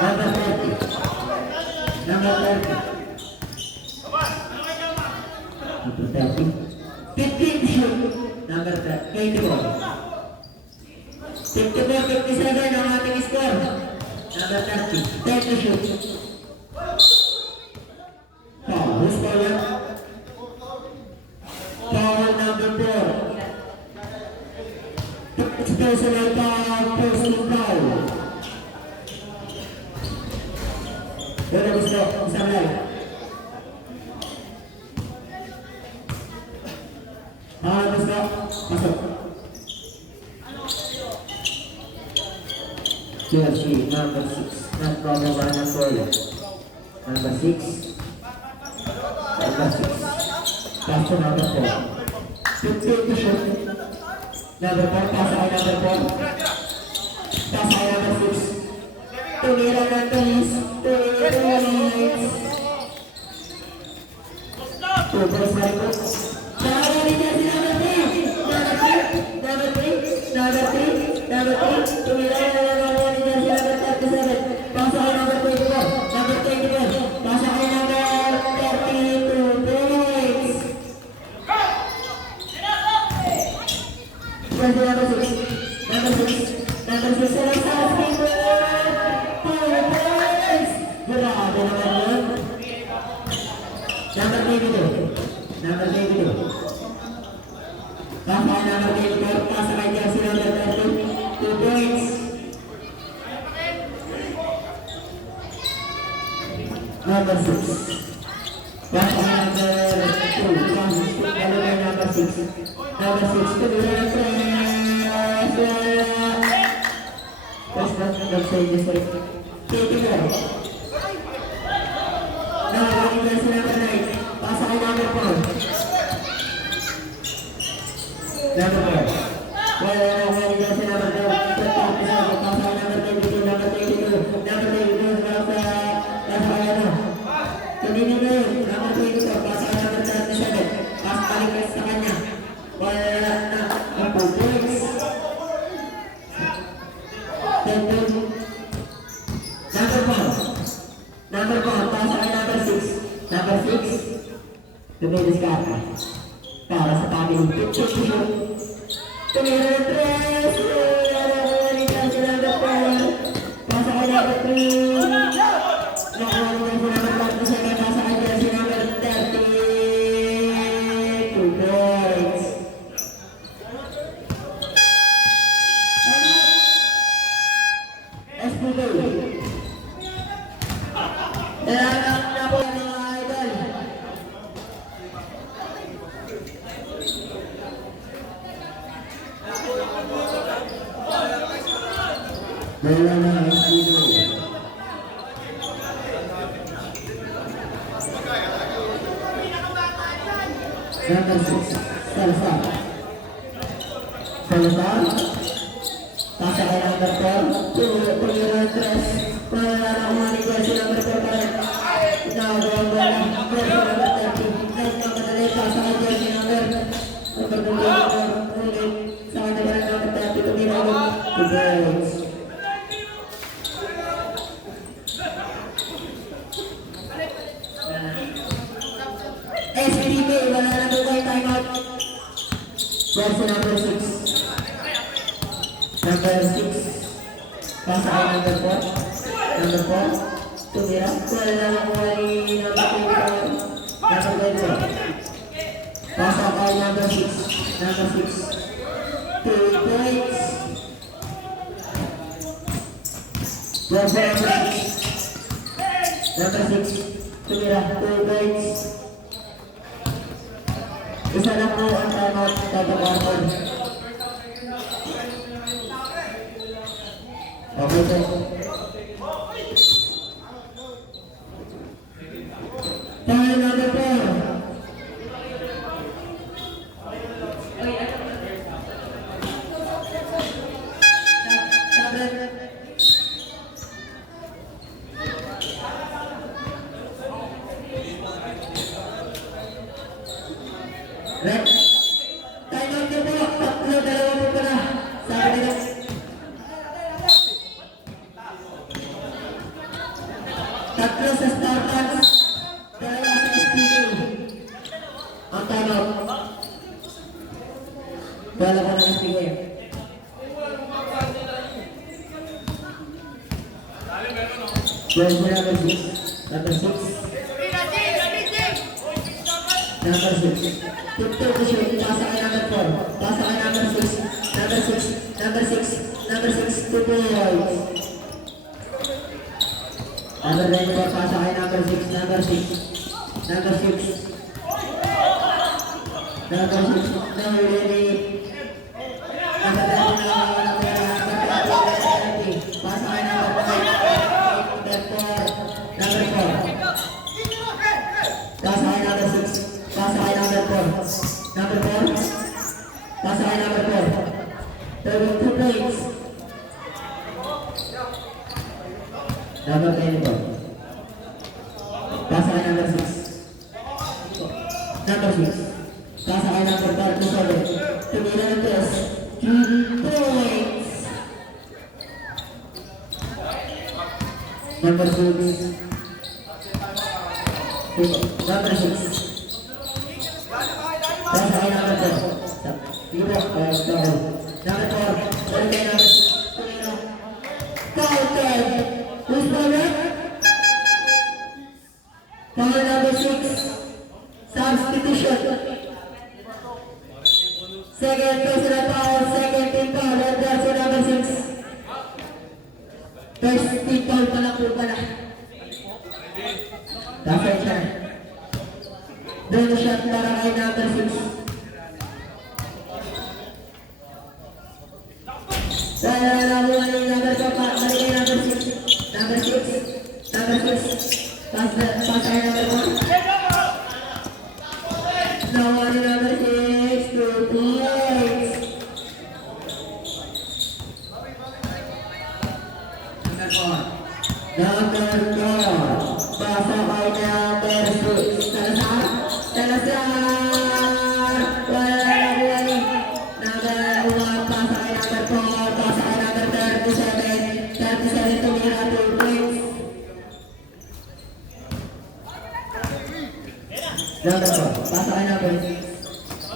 Number 30. Number 30. Number 30. 15 shoot. Number 24. 54-57 ang ating score. Number 30. 30 shoot. Foul. Who's foul? Foul number 4. Personal foul. Personal foul. Wala gusto. Isang live. Gusto. Masuk. Jersey number 6. Not probable na foul. Number 6. Number 6. Pass to number 4. 15 to shoot. Number 4. Pass ay number 4. Pass ay number 6. Tumira ng tenis. Two balls na ito. Nakakali niya si number 3. Number 3. Number 3. Number 3. Tumira na nakakali niya si number 37. Pass ay number 24. Number 24. Pass ay number 32 points. Number 6. Number 6. Number 6 sa lang sa grabe naman yun. Number 22. Number 22. Pasa number 22. Pasa kay Jersey number 32. 2 points. Number 6. Pasa number 2. Palo kay number 6. Number 6. Tumira ng press. Press na. Nag-changes for it. 24. Nakakali niya si number 9. Pasa kay number 4. Number 4. Wala nakakali niya si number 4. Pasa kay number 22. Number 22. Number 22. Pasa kay ano. Tuminin na yun. Number 22. Pasa kay number 37. Pasa balik sa kanya. Wala na. Ang 2 points. 10 points. Number 4. Number 4, pasa kay number 6. Number 6, lumilis ka para sa family. Tumira ng 3. Nakakali niya si number 4. Pasa kay number 3. Nakakali niya si number 37. Pasa kay Jersey number 30. 2 points. SPK. Dalang na po mga idol. Dalang na SPK. Number 6. Salazar. Salazar. Pasa kay number 4. Tumira ng 3. Wala na mga ni Jersey number 4 pa rin. Nakagawa ba lang. Jersey number 30. Kahit na madali pa sa kay Jersey number. Number 2 ulit. Sa kanya ba ng number 30. Tumira ulit. 2 points. SPK. Wala na po kayo time out. Jersey number 6. Number 6. Pasa kay number 4. Number 4, tumira. Wala na lang kay number 24. Number 24. Pasa kay number 6. Number 6. 2 points. Number 6. Number 6. Tumira. 2 points. Isa lang po ang timeout. Tatapakon. Okay po. Time number 4. Red. Time out na po. 3-2 po na. Sabi nila. Tatlo sa Spartans, dalawa sa SPA. Ang timeout. Dalawa ng SPA. Jersey number 6. Number 6. Number 6. 50 to shoot. Pasa kay number 4. Pasa kay number 6. Number 6. Number 6. Number 6. 2 points. Number 9 pasa kay number 6. Number 6. Number 6. Number 6. Number 8. Number 9. Pasa kay number 9. Number 4. Pasa kay number 6. Pasa kay number 4. Number 4. Pasa kay number 4. 32 points. Number 24. Pasa kay number 6. Number 6. Pasa kay number 37. Tumira ng test. 3 points. Number 6. Number 6. Pasa kay number 4. Number 4. Counted. Who's bowler? Foul number 6. Substitution. Second personal foul. Second team foul. And that's number 6. First team foul pala po pala. Dapat siya. Doon shot para kay number 6. Number 6. Number 6. Number 6. Pass kay number 1. Now on number 6. 2 points. Number 4. Pasa kay number 6. Salazar. Wala na buwali. Number 1. Pasa kay number 4. Pasa kay number 37. 37 tumira 2 points. Number 4. Pasa kay number 6.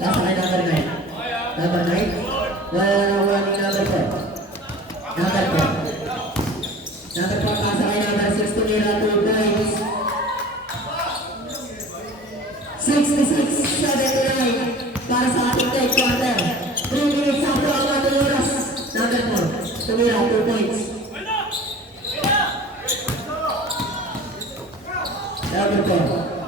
Pasa kay number 9. Number 9. Wala na buwali number 4. Number 4. Number 4 pasa kay number 6 tumira 2 points. 66-79 para sa ating third quarter. 3 minutes after ang ating oras. Number 4 tumira 2 points. Number 4.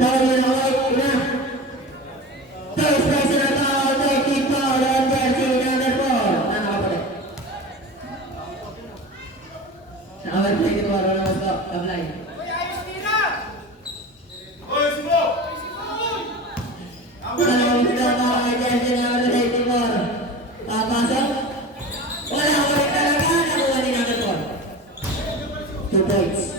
Tayo na white na. First personal foul, third team foul, and jersey number 4. Nakakapalik. Nakapalik ito araw na mas kablay. Jersey number 34. Papasok. Wala ko rin talaga. Nakuha ni number 4. 2 points.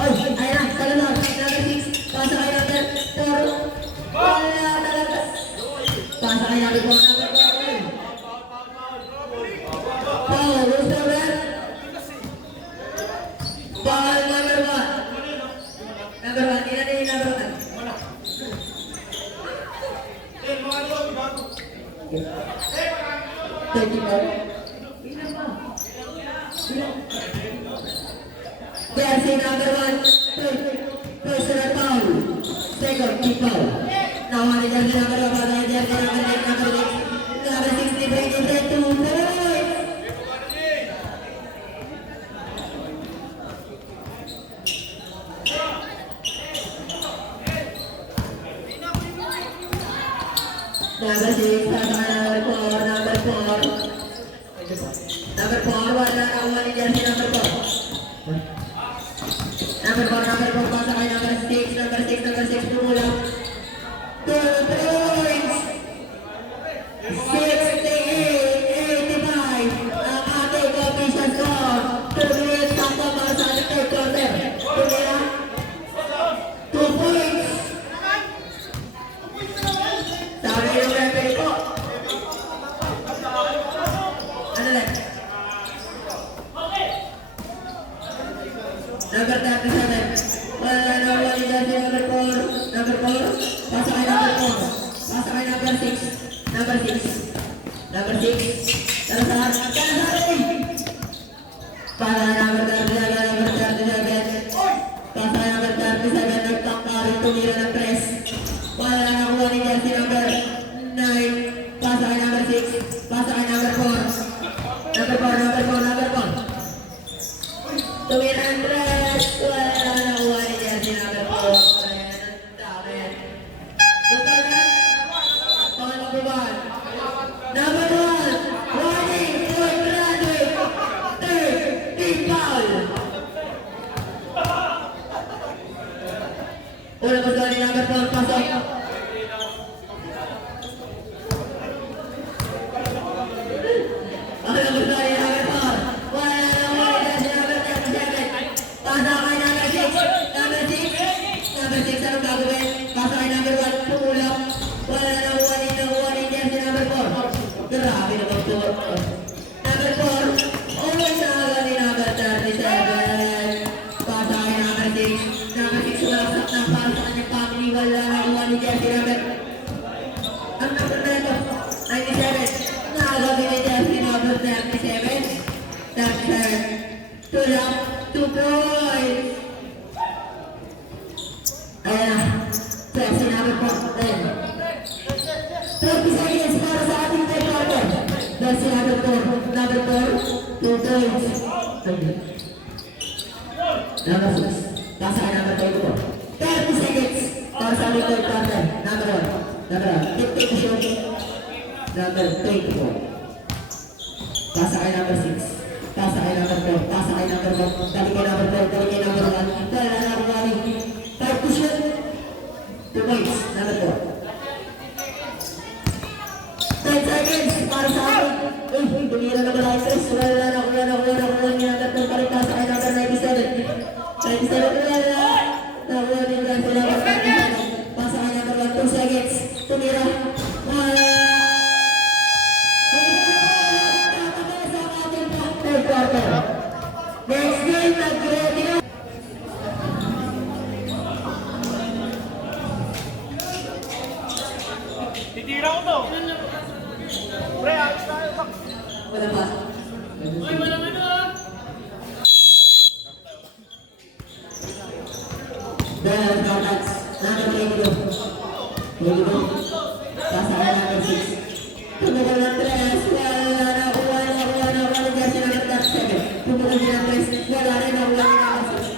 Ay, ayan, Salazar, number 6, pasa kay number 4, wala talaga, pasa kay number 4, Paul, who's the red? Paul, number 1, tingnan niyo yung number 1. Jersey number 1, personal foul, second team foul. Now on jersey number 1, jersey number 8, number 6, bring it to 2 points. Number 6, number 4, number 4, wala na one jersey number 4. Number 4, pasa kay number 6, tumula. 2 points! 68-85 ang ating official score. 2 minutes after para sa ating third quarter. Tumira. 2 points! jersey number 4. Number 4. Pasok kay number 4. Pasok kay number 6. Number 6. Number 6. Salazar. Salazar. Para number 37. Number 37. Pasok kay number 37. Nagtangkarin. Tumira ng press. Para nakuha ni jersey number 9. Pasok kay number 6. Pasok kay number 4. Number 4. Number 4. Number 4. Tumira ng press. Wala na nakuha ni jersey number 4. Ayan, ang dami. Total na. Number 1. Number 1. Warning. Fourth graduate. Third. Big foul. Unang gusto ni number 4. Pasok. Unang gusto ni number 4. Wala na nakuha ni jersey number 37. Pasok kay number 6. Number 6. Number 6, anong gagawin? Pasok kay number 1. Pumulong. Wala na nakuha ni jersey number 4. Grabe naman po. Number 4. Always nakagawa ni number 37. Pasok kay number 6. Number 6, sumalaksak na para sa kanyang family. Wala na nakuha ni jersey number. Ang number na ito, 97. Nakagawa ni jersey number 37. 37. 2 lang. 2 points. Ayan na. Jersey number 4. Ayan. 30 seconds para sa ating third quarter. Jersey number 4. Number 4. 2 points. Number 6. Pasa kay number 24. 30 seconds para sa ating third quarter. Number 1. Number 1. 50 to shoot. Number 24. Pasa kay number 6. Pasa kay number 4. Pasa kay number 4. Dali kay number 4. Dali kay number 1. Wala na ako galing. 5 to shoot. 2 points. Number 4. 10 seconds para sa akin. Uy, tumira na ba lang stress? Wala na ako niya. Tatang palita sa kay number 97. 97 wala na. Nakuha din lang sila. Pasa kay number 1. 2 seconds. Tumira. Wala. Third quarter. Next game, nag-ready na. Titira ko to. Pre, ayos tayo. Wala pa. Uy, walang ano ah. Dahil Jordan, number 22. 22. Pasa kay number 6. Tumugal ng 3. Wala na kuha ni jersey number 37. Tumugal din ng 3. Wala rin na kuha ni number 6.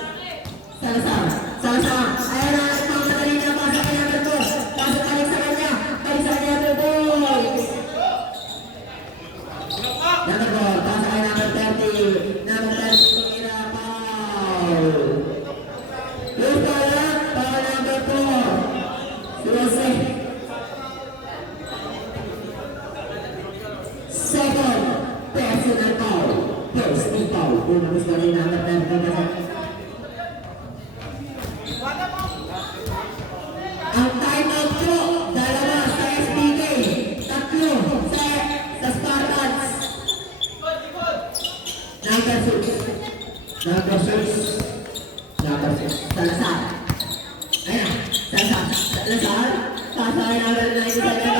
Salazar. Salazar. Ayan na. Pagkakalin niya. Pasa kay number 2. Pasa kalik sa kanya. Kalik sa kanya. 2 points. Number 4. Pasa kay number 30. Number 30. Tumira. Foul. First foul number 4. Suwase. Second, personal foul. First team foul. Unang gusto ni number 30. Ang timeout po, 2 sa SPK, 3 sa Spartans. Number 6. Number 6. Number 6. Salazar. Ayan. Salazar. Salazar. Pasa kay number 97.